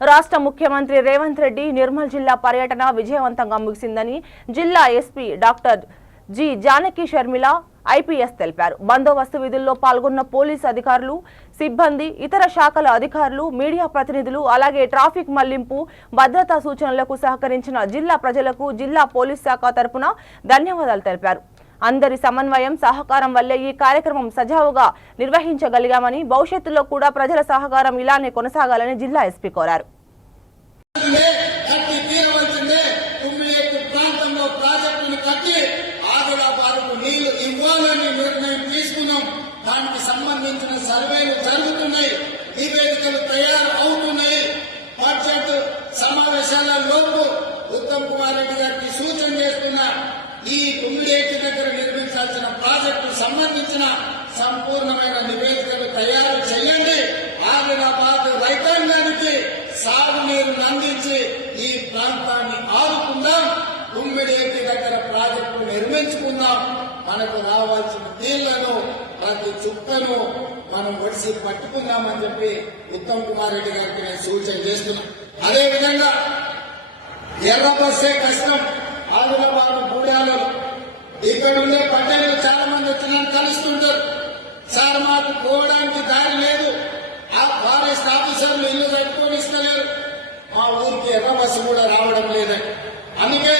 రాష్ట్ర ముఖ్యమంత్రి రేవంత్ రెడ్డి నిర్మల్ జిల్లా పర్యటన విజయవంతంగా ముగిసిందని జిల్లా SP doctor G Janaki Sharmila IPS తెలిపారు. బందోబస్తు విధుల్లో పాల్గొన్న పోలీసు అధికారులు, సిబ్బంది, ఇతర శాఖల అధికారులు, మీడియా ప్రతినిధులు, అలాగే ట్రాఫిక్ మళ్లింపు, భద్రతా సూచనలకు సహకరించిన జిల్లా ప్రజలకు జిల్లా పోలీస్ శాఖ తరపున ధన్యవాదాలు తెలిపారు. అందరి సమన్వయం, సహకారం వల్లే ఈ కార్యక్రమం సజావుగా నిర్వహించగలిగామని, భవిష్యత్తులో కూడా ప్రజల సహకారం ఇలానే కొనసాగాలని జిల్లా ఎస్పీ కోరారు. దానికి సంబంధించిన సర్వేలు జరుగుతున్నాయి, నివేదికలు తయారు అవుతున్నాయి. బడ్జెట్ సమావేశాల లోపు ఉత్తమ్ కుమార్ రెడ్డి గారికి సూచన చేస్తున్నా ఈ తుమ్మిడేటి దగ్గర నిర్మించాల్సిన ప్రాజెక్టు సంబంధించిన సంపూర్ణమైన నివేదికలు తయారు చేయండి. ఆదిలాబాద్ రైతాంగానికి సాగునీరు అందించి ఈ ప్రాంతాన్ని ఆదుకుందాం. తుమ్మిడేటి దగ్గర ప్రాజెక్టు నిర్మించుకుందాం. మనకు రావాల్సిన నీళ్లను, ప్రతి చుక్కను మనం ఒడిసి పట్టుకుందామని చెప్పి ఉత్తమ్ కుమార్ రెడ్డి గారికి నేను సూచన చేస్తున్నా. అదేవిధంగా ఎర్ర బస్సే కష్టం. ఆదిలాబాద్ గూడాలలో ఇక్కడ ఉండే పట్టణాలు చాలా మంది వచ్చిన కలుస్తుంటారు. సార్ మాకు పోవడానికి దారి లేదు, ఆ ఫారెస్ట్ ఆఫీసర్లు ఇల్లు కట్టుకొని ఇస్తలేరు, మా ఊరికి ఎర్ర బస్సు కూడా రావడం లేదని. అందుకే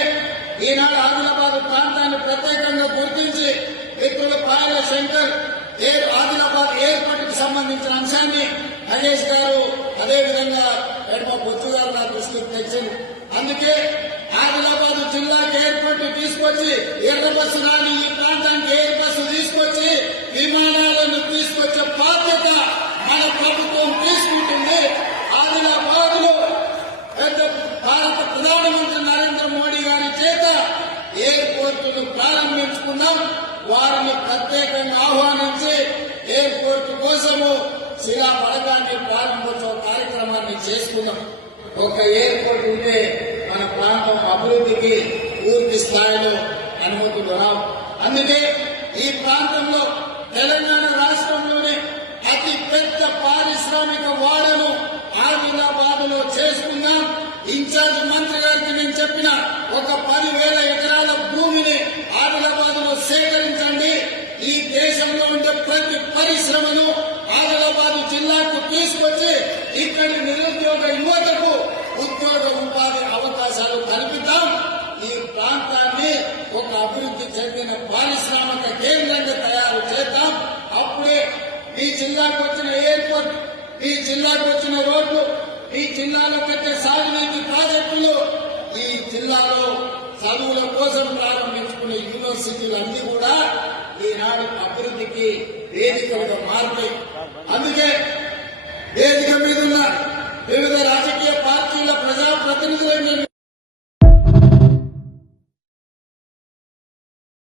ఈనాడు ఆదిలాబాద్ ప్రాంతాన్ని ప్రత్యేకంగా గుర్తించి వ్యక్తులు పాయల శంకర్ ఆదిలాబాద్ ఎయిర్పోర్ట్ కు సంబంధించిన అంశాన్ని మహేష్ గారు, అదేవిధంగా ఎడమ బొచ్చు గారు నా దృష్టికి తెచ్చింది. అందుకే ఆదిలాబాద్ జిల్లాకి ఎయిర్పోర్ట్ తీసుకొచ్చి ఎర్ర బస్సు రాని ఈ ప్రాంతానికి ఎయిర్ బస్సు తీసుకొచ్చి విమానాలను తీసుకొచ్చే బాధ్యత మన ప్రభుత్వం తీసుకుంటుంది. ఆదిలాబాద్ లో భారత ప్రధానమంత్రి నరేంద్ర మోడీ గారి చేత ఎయిర్పోర్టును ప్రారంభించుకున్నాం. వారిని ప్రత్యేకంగా ఆహ్వానించి ఎయిర్పోర్ట్ కోసము శిలా పథకాన్ని ప్రారంభోత్సవ కార్యక్రమాన్ని చేసుకున్నాం. ఒక ఎయిర్పోర్ట్ ఉంటే మన ప్రాంతం అభివృద్ధికి పూర్తి స్థాయిలో అనుమతులు రావు. అందుకే ఈ ప్రాంతంలో తెలంగాణ రాష్ట్రంలోనే అతి పెద్ద పారిశ్రామిక వాడను ఆదిలాబాద్ లో చేసుకున్నాం. ఇన్ఛార్జ్ మంత్రి గారికి నేను చెప్పిన ఒక 10,000 ఎకరాల భూమిని ఆదిలాబాద్ లో సేకరించండి. ఈ దేశంలో ఉండే ప్రతి పరిశ్రమను ఆదిలాబాద్ జిల్లాకు తీసుకొచ్చి ఇక్కడి నిరుద్యోగ యువతకు ఉద్యోగ ఉపాధి అవకాశాలు కల్పిద్దాం. ఈ ప్రాంతాన్ని ఒక అభివృద్ధి చెందిన పారిశ్రామిక కేంద్రంగా తయారు చేద్దాం. అప్పుడే ఈ జిల్లాకు వచ్చిన ఎయిర్పోర్ట్, ఈ జిల్లాకు వచ్చిన రోడ్లు, ఈ జిల్లాలో కట్టే సాగునీటి ప్రాజెక్టులు, ఈ జిల్లాలో చదువుల కోసం ప్రారంభించుకునే యూనివర్సిటీలు అన్ని కూడా ఈనాడు అభివృద్ధికి వేదికలుగా మారుతాయి. అందుకే వేదిక